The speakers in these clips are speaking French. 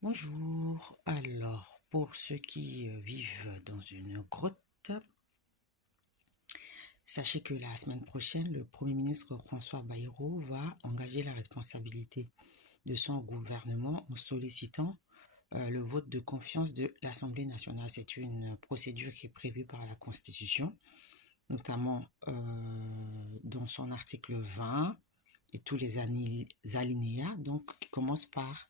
Bonjour. Alors, pour ceux qui vivent dans une grotte, sachez que la semaine prochaine, le Premier ministre François Bayrou va engager la responsabilité de son gouvernement en sollicitant le vote de confiance de l'Assemblée nationale. C'est une procédure qui est prévue par la Constitution, notamment dans son article 20 et tous les alinéas, donc qui commencent par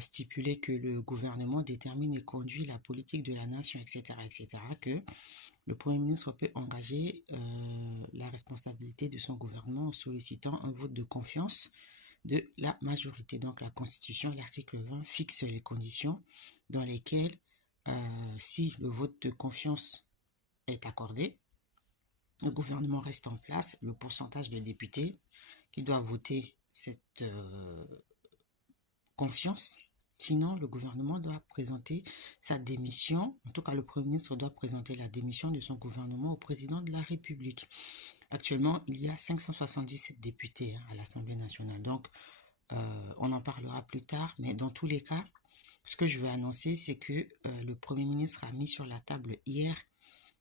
stipuler que le gouvernement détermine et conduit la politique de la nation, etc., etc., que le Premier ministre peut engager la responsabilité de son gouvernement en sollicitant un vote de confiance de la majorité. Donc la Constitution, l'article 20, fixe les conditions dans lesquelles, si le vote de confiance est accordé, le gouvernement reste en place, le pourcentage de députés qui doivent voter cette confiance. Sinon, le gouvernement doit présenter sa démission. En tout cas, le Premier ministre doit présenter la démission de son gouvernement au président de la République. Actuellement, il y a 577 députés à l'Assemblée nationale. Donc, on en parlera plus tard. Mais dans tous les cas, ce que je veux annoncer, c'est que le Premier ministre a mis sur la table hier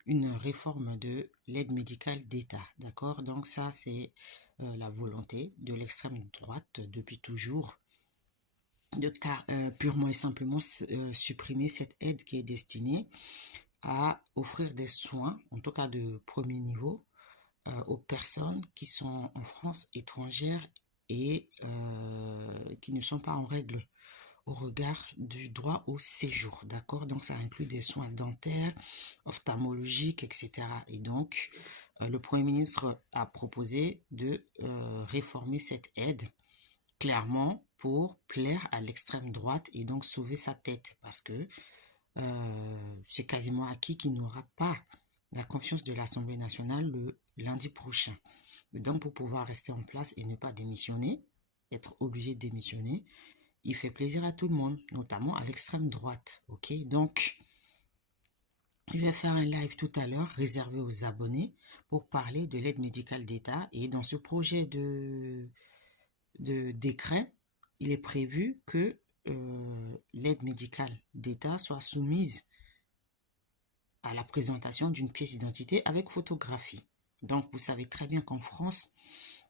une réforme de l'aide médicale d'État. D'accord? Donc ça, c'est la volonté de l'extrême droite depuis toujours de purement et simplement supprimer cette aide qui est destinée à offrir des soins, en tout cas de premier niveau, aux personnes qui sont en France étrangères et qui ne sont pas en règle au regard du droit au séjour, d'accord? Donc ça inclut des soins dentaires, ophtalmologiques, etc. Et donc le Premier ministre a proposé de réformer cette aide clairement pour plaire à l'extrême droite et donc sauver sa tête parce que c'est quasiment acquis qu'il n'aura pas la confiance de l'Assemblée nationale le lundi prochain. Donc pour pouvoir rester en place et ne pas démissionner, être obligé de démissionner, il fait plaisir à tout le monde, notamment à l'extrême droite. Ok, donc je vais faire un live tout à l'heure réservé aux abonnés pour parler de l'aide médicale d'État et dans ce projet de décret, il est prévu que l'aide médicale d'État soit soumise à la présentation d'une pièce d'identité avec photographie. Donc, vous savez très bien qu'en France,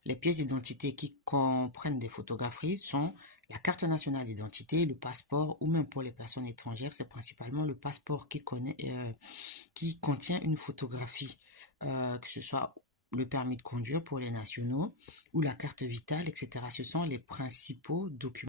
les pièces d'identité qui comprennent des photographies sont la carte nationale d'identité, le passeport, ou même pour les personnes étrangères, c'est principalement le passeport qui contient une photographie, que ce soit le permis de conduire pour les nationaux ou la carte vitale, etc. Ce sont les principaux documents